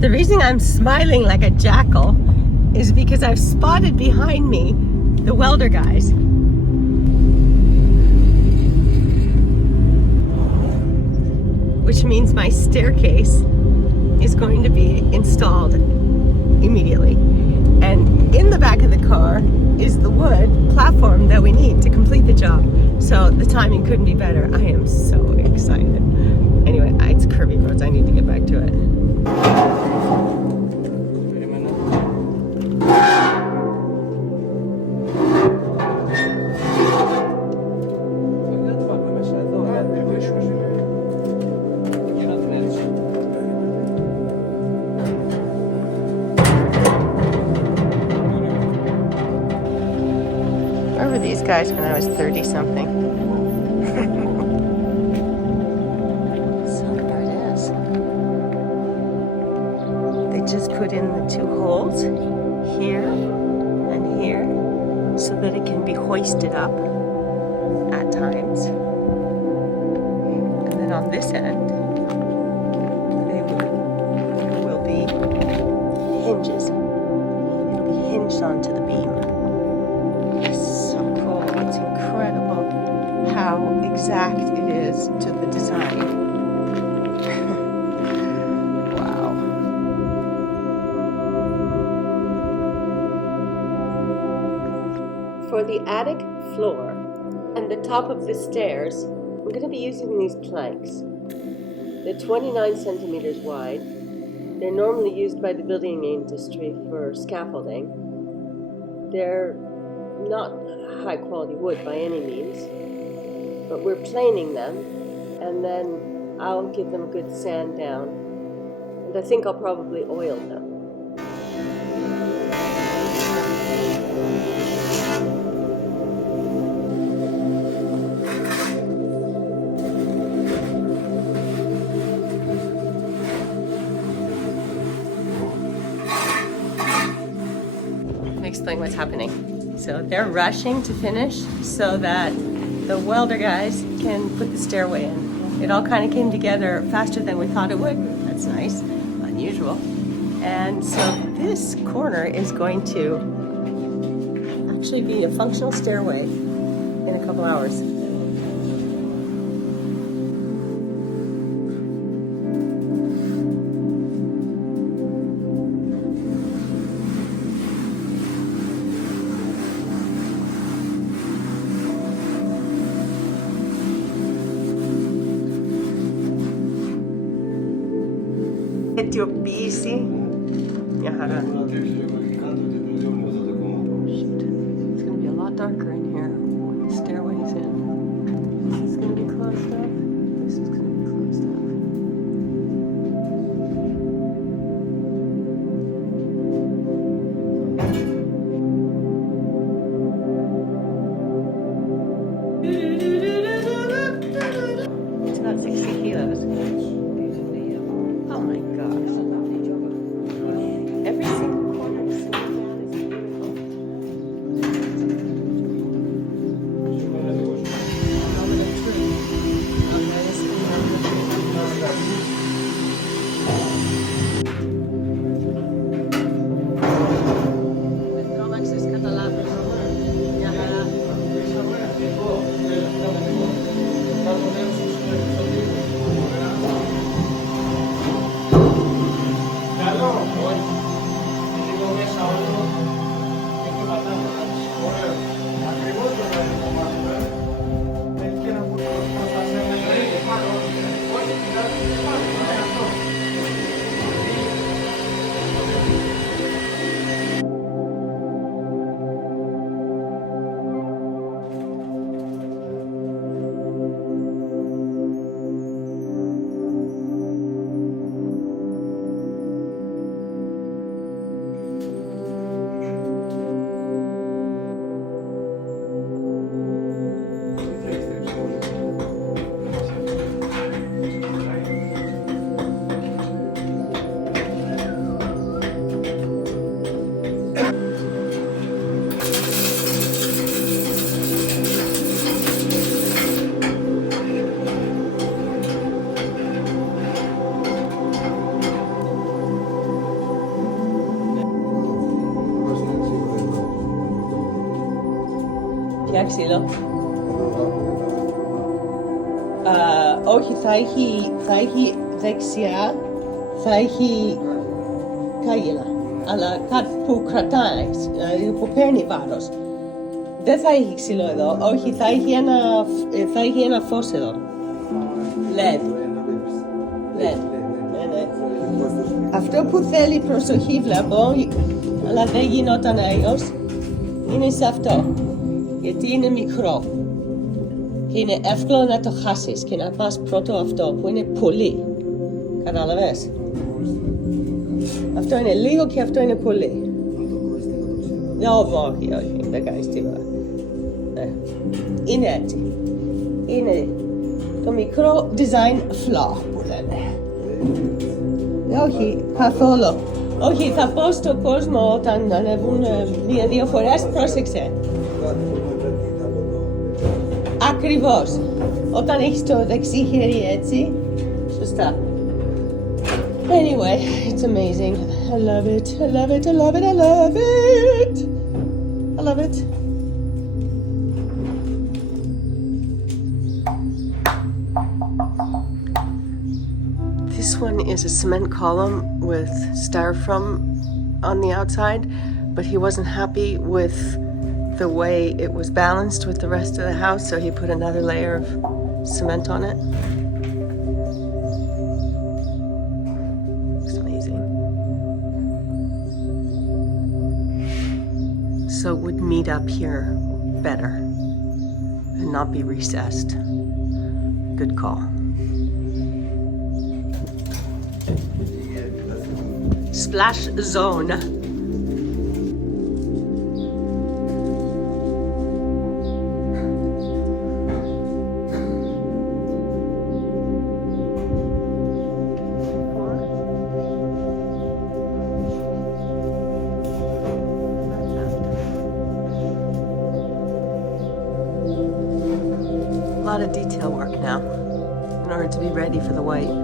The reason I'm smiling like a jackal is because I've spotted behind me the welder guys. Which means my staircase is going to be installed immediately. And in the back of the car is the wood platform that we need to complete the job. So the timing couldn't be better. I am so excited. Anyway, it's curvy roads. I need to get back to it. Where were these guys when I was 30-something? So there it is. They just put in the 2 holes here and here so that it can be hoisted up at times. And then on this end, they will be hinges. It'll be hinged onto the beam. It's incredible how exact it is to the design. Wow. For the attic floor and the top of the stairs, I'm going to be using these planks. They're 29 centimeters wide. They're normally used by the building industry for scaffolding. They're not high quality wood by any means, but we're planing them, and then I'll give them a good sand down, and I think I'll probably oil them. Let me explain what's happening. So they're rushing to finish so that the welder guys can put the stairway in. It all kind of came together faster than we thought it would. That's nice, unusual. And so this corner is going to actually be a functional stairway in a couple hours. È busy. Yahara. It's gonna be a lot darker in here when the stairway's in. This is gonna be closed up. This is gonna be closed up. It's about 60 kilos. Oh my gosh. Every single corner is so για ξύλο. Όχι, θα έχει δεξιά, θα έχει κάγελα, αλλά κάτι που κρατάει, που παίρνει βάρος. Δεν θα έχει ξύλο εδώ, όχι, θα έχει ένα φως εδώ. LED. Ναι. Αυτό που θέλει προσοχή βλέπω, αλλά δεν γινόταν αλλιώς, είναι σε αυτό, γιατί είναι μικρό. Είναι εύκολο να το χάσεις και να πας πρώτο αυτό που είναι πολύ. Κατάλαβες? Αυτό είναι λίγο και αυτό είναι πολύ. Όχι, δεν κάνεις τίποτα. Είναι έτσι. Είναι το μικρό design flaw που λένε. Όχι, καθόλου. Όχι, θα πω στον κόσμο όταν ανεβούν 1-2 φορές, πρόσεξε. Ακριβώς. Όταν έχεις το δεξί χέρι έτσι, σωστά. Anyway, it's amazing. I love it. I love it. I love it. I love it. I love it. This one is a cement column with styrofoam on the outside, but he wasn't happy with the way it was balanced with the rest of the house, so he put another layer of cement on it. Looks amazing. So it would meet up here better and not be recessed. Good call. Splash zone. A lot of detail work now in order to be ready for the white.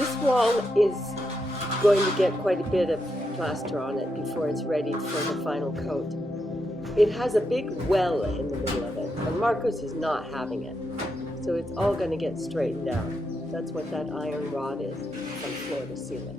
This wall is going to get quite a bit of plaster on it before it's ready for the final coat. It has a big well in the middle of it, and Marcos is not having it. So it's all going to get straightened out. That's what that iron rod is, from floor to ceiling.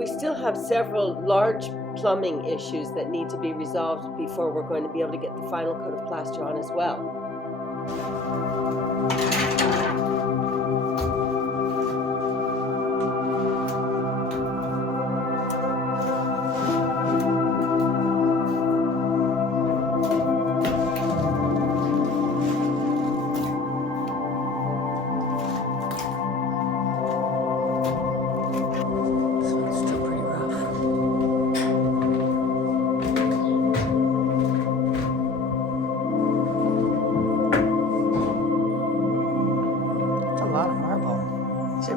We still have several large plumbing issues that need to be resolved before we're going to be able to get the final coat of plaster on as well.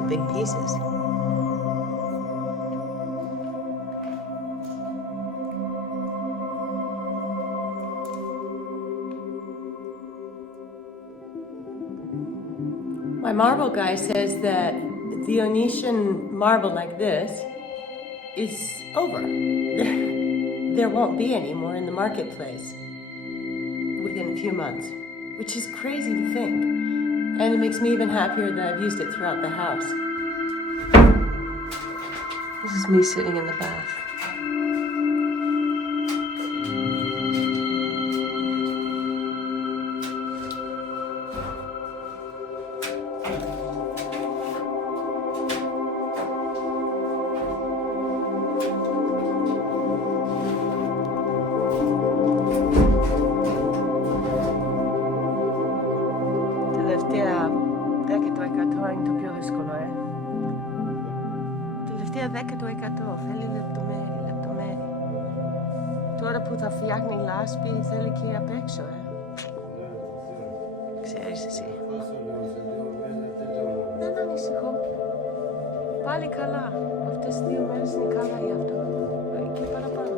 Big pieces. My marble guy says that the Venetian marble like this is over. There won't be any more in the marketplace within a few months, which is crazy to think. And it makes me even happier that I've used it throughout the house. This is me sitting in the bath. Τελευταία 10 το 100 10%, θέλει λεπτομέρεια. Τώρα που θα φτιάχνει λάσπη θέλει και απ' έξω, Ξέρεις εσύ. Δεν ανησυχώ. Πάλι καλά. Αυτές 2 μέρες είναι καλά γι' αυτό. Και παραπάνω.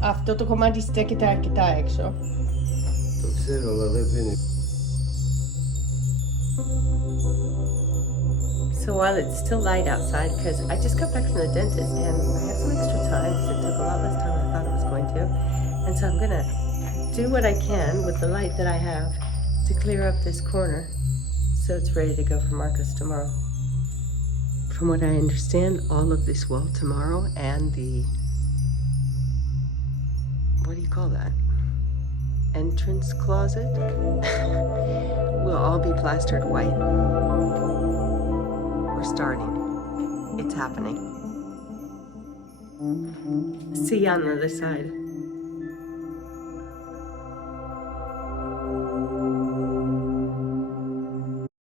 Αυτό το κομμάτι στέκεται αρκετά έξω. Το ξέρω, αλλά δεν φαίνεται. So while it's still light outside, because I just got back from the dentist and I have some extra time because it took a lot less time than I thought it was going to. And so I'm going to do what I can with the light that I have to clear up this corner so it's ready to go for Marcus tomorrow. From what I understand, all of this wall tomorrow and the, what do you call that? Entrance closet will all be plastered white. We're starting. It's happening. See you on the other side.